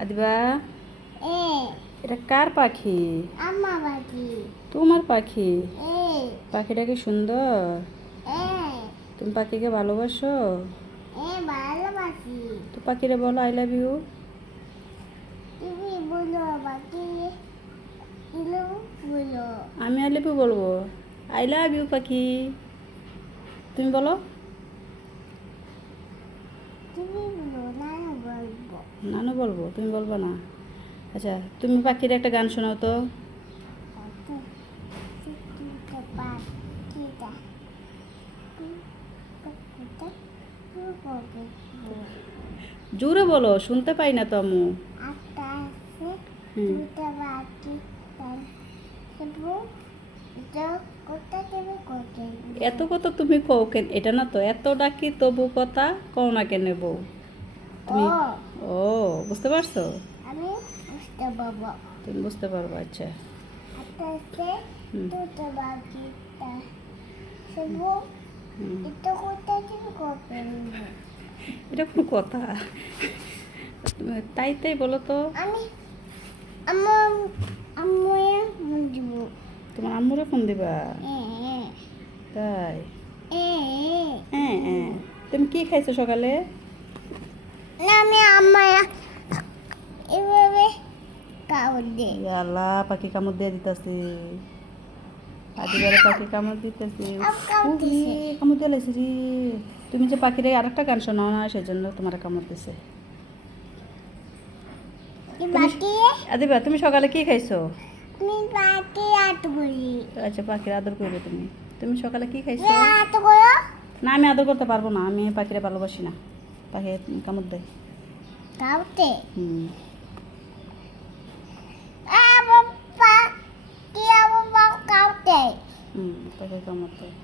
আদিবা, এ এটা কার পাখি? আমার বাকি তোমার পাখি। এ পাখিটা কি সুন্দর? এ তুমি পাখিকে ভালোবাসো? এ ভালোবাসি। তো পাখিরে বলো আই লাভ ইউ। তুমি বলো বাকি ইলো বলো। আমি আই লাভ ইউ বলবো। আই লাভ ইউ পাখি। তুমি বলো। তুমি বলো না বলবো। নানু বলবো, তুমি বলবো না? আচ্ছা, তুমি পাখির একটা গান শোনাও তো। কত চিঠিটা পাখিটা কতটা পকে জোরে বলো, শুনতে পাই না তো আম্মু। একটা আছে হুম। দুটা বাকি তার সেবু এটা কোথা থেকে করতে এত কথা তুমি কও কেন? এটা না তো এত ডাকি তবু কথা কও না কেন বউ? তুমি ও ও বুঝতে পারছো? আমি বুঝতে পারবো। তুমি বুঝতে পারবো, আচ্ছা। একটা আছে হুম। দুটা বাকি তার সেবু হুম। এটা কোথা থেকে করতে এটা কোনো কথা? তুমি তাই তাই বলো তো। আমি আমার আমি বুঝবো। তোমার আম্মুরে ফোন দিবা? এ তাই? এ হ্যাঁ হ্যাঁ। তুমি কি খাইছো সকালে? না আমি আমার এভাবে কাগজ দে ইয়া আল্লাহ, পাখি কামড় দিয়ে দিতেছে। আদিবারে পাখি কামড় দিতেছে। কামড় দিছে। কামড় দিয়ে লাইছে রে। তুমি যে পাখিরে আরেকটা গান শোনাও না, সেজন্য তোমার কামড় দিছে। বাকি আদিবা, তুমি সকালে কি খাইছো? আমি বাকি আট বলি আচ্ছা, পাখির আদর করবে তুমি। তুমি সকালে কি খাইছো? আট করো না, আমি আদর করতে পারবো না, আমি পাখিরে ভালোবাসি না। পাখি কামড় দেয়। কাউতে হুম। বাবা কি বাবা কাউতে হুম, পাখি কামড় দেয়।